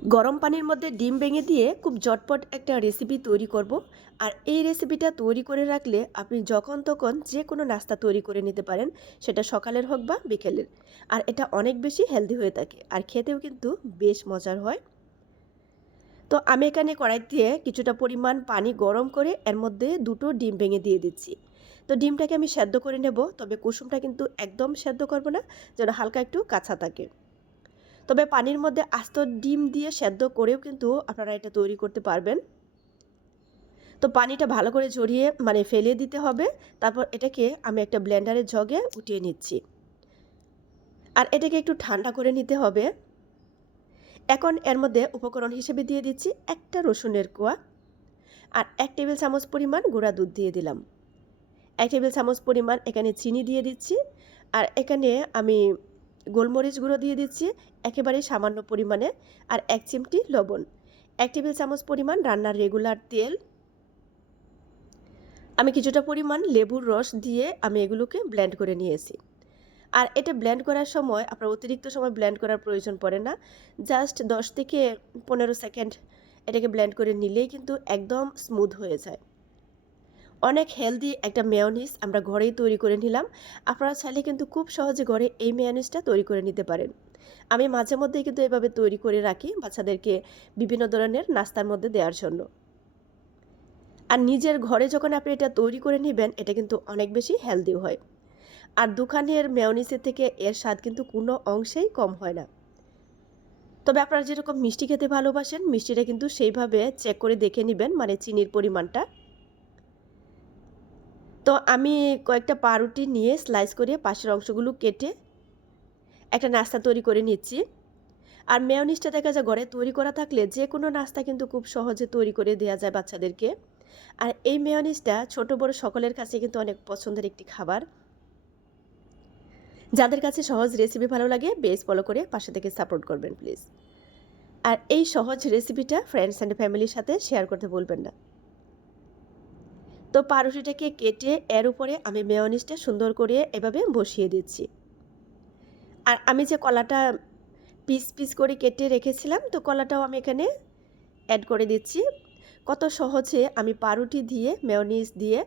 গরম পানির মধ্যে ডিম ভেঙে দিয়ে খুব ঝটপট একটা রেসিপি তৈরি করব। আর এই রেসিপিটা তৈরি করে রাখলে আপনি যখন তখন যে কোনো নাস্তা তৈরি করে নিতে পারেন, সেটা সকালের হোক বা বিকেলের। আর এটা অনেক বেশি হেলদি হয়ে থাকে আর খেতেও কিন্তু বেশ মজার হয়। তো আমি এখানে কড়াই দিয়ে কিছুটা পরিমাণ পানি গরম করে এর মধ্যে দুটো ডিম ভেঙে দিয়ে দিচ্ছি। তো ডিমটাকে আমি সেদ্ধ করে নেব, তবে কুসুমটা কিন্তু একদম সেদ্ধ করব না, যেন হালকা একটু কাঁচা থাকে। তবে পানির মধ্যে আস্ত ডিম দিয়ে সেদ্ধ করেও কিন্তু আপনারা এটা তৈরি করতে পারবেন। তো পানিটা ভালো করে ঝরিয়ে মানে ফেলে দিতে হবে। তারপর এটাকে আমি একটা ব্লেন্ডারের জগে উঠিয়ে নিচ্ছি। আর এটাকে একটু ঠান্ডা করে নিতে হবে। এখন এর মধ্যে উপকরণ হিসেবে দিয়ে দিচ্ছি একটা রসুনের কোয়া আর এক টেবিল চামচ পরিমাণ গুঁড়া দুধ দিয়ে দিলাম। এক টেবিল চামচ পরিমাণ এখানে চিনি দিয়ে দিচ্ছি। আর এখানে আমি গোলমরিচ গুঁড়ো দিয়ে দিচ্ছি একেবারে সামান্য পরিমাণে, আর এক চিমটি লবণ। এক টেবিল চামচ পরিমাণ রান্নার রেগুলার তেল। আমি কিছুটা পরিমাণ লেবুর রস দিয়ে আমি এগুলোকে ব্লেন্ড করে নিয়েছি। আর এটা ব্লেন্ড করার সময়, আপনার অতিরিক্ত সময় ব্লেন্ড করার প্রয়োজন পড়ে না। জাস্ট দশ থেকে পনেরো সেকেন্ড এটাকে ব্লেন্ড করে নিলেই কিন্তু একদম স্মুথ হয়ে যায়। অনেক হেলদি একটা মেয়নিস আমরা ঘরেই তৈরি করে নিলাম। আপনারা চাইলে কিন্তু খুব সহজে ঘরে এই মেয়নিসটা তৈরি করে নিতে পারেন। আমি মাঝে মধ্যেই কিন্তু এভাবে তৈরি করে রাখি বাচ্চাদেরকে বিভিন্ন ধরনের নাস্তার মধ্যে দেওয়ার জন্য। আর নিজের ঘরে যখন আপনি এটা তৈরি করে নেবেন, এটা কিন্তু অনেক বেশি হেলদি হয়। আর দোকানের মেয়নিসের থেকে এর স্বাদ কিন্তু কোনো অংশেই কম হয় না। তবে আপনারা যেরকম মিষ্টি খেতে ভালোবাসেন, মিষ্টিটা কিন্তু সেইভাবে চেক করে দেখে নেবেন মানে চিনির পরিমাণটা। তো আমি কয়েকটা পাউরুটি নিয়ে স্লাইস করে পাশের অংশগুলো কেটে একটা নাস্তা তৈরি করে নিচ্ছি। আর মেয়নিসটা দেখা যায় ঘরে তৈরি করা থাকলে যে কোনো নাস্তা কিন্তু খুব সহজে তৈরি করে দেওয়া যায় বাচ্চাদেরকে। আর এই মেয়নিসটা ছোট, বড় সকলের কাছে কিন্তু অনেক পছন্দের একটি খাবার। যাদের কাছে সহজ রেসিপি ভালো লাগে বেস ফলো করে পাশে থেকে সাপোর্ট করবেন প্লিজ আর এই সহজ রেসিপিটা ফ্রেন্ডস অ্যান্ড ফ্যামিলির সাথে শেয়ার করতে বলবেন না। তো পাউরুটিটাকে কেটে এর উপরে আমি মেয়নিসটা সুন্দর করে এভাবে বসিয়ে দিচ্ছি। আর আমি যে কলাটা পিস পিস করে কেটে রেখেছিলাম, তো কলাটাও আমি এখানে অ্যাড করে দিচ্ছি। কত সহজে আমি পাউরুটি দিয়ে মেয়নিস দিয়ে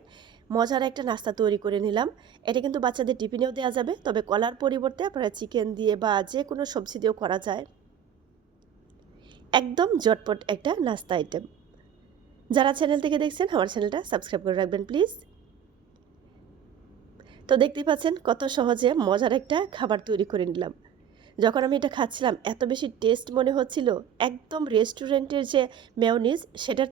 মজার একটা নাস্তা তৈরি করে নিলাম। এটা কিন্তু বাচ্চাদের টিফিনেও দেওয়া যাবে, তবে কলার পরিবর্তে আপনারা চিকেন দিয়ে বা যে কোনো সবজি দিয়েও করা যায়। একদম জটপট একটা নাস্তা আইটেম যারা চ্যানেল থেকে দেখছেন, আমার চ্যানেলটা সাবস্ক্রাইব করে রাখবেন প্লিজ তো দেখতেই পাচ্ছেন, কত সহজে মজার একটা খাবার তৈরি করে নিলাম। যখন আমি এটা খাচ্ছিলাম, এত বেশি টেস্ট মনে হচ্ছিল, একদম রেস্টুরেন্টের যে মেয়নিজ সেটার